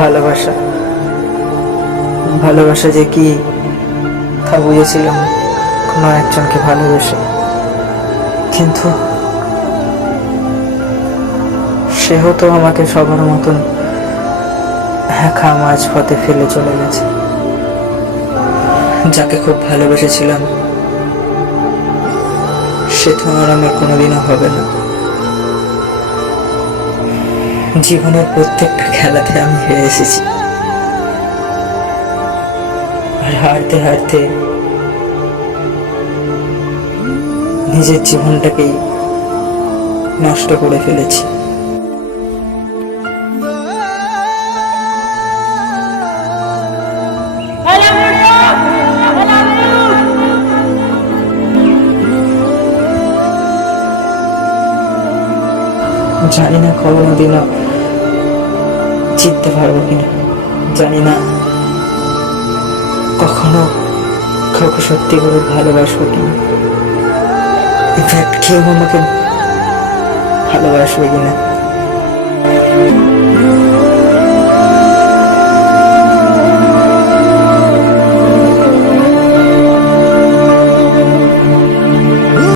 ভালোবাসা। ভালোবাসা যে কি, তা বুঝেছিলাম কোনো একজনকে ভালোবেসে। কিন্তু সেও তো আমাকে সবার মতন একা মাঝ পথে ফেলে চলে গেছে। যাকে খুব ভালোবেসেছিলাম, সে তো আর আমার কোনোদিনও হবে না। জীবনের প্রত্যেকটা খেলাতে আমি হেরে এসেছি। আর হারতে হারতে নিজের জীবনটাকেই নষ্ট করে ফেলেছি। জানি না কোনোদিনও জিততে পারব কিনা। জানি না কখনো কাউকে সত্যি করে ভালোবাসবো কিনা। ইনফ্যাক্ট কেউ আমাকে ভালোবাসবে কিনা।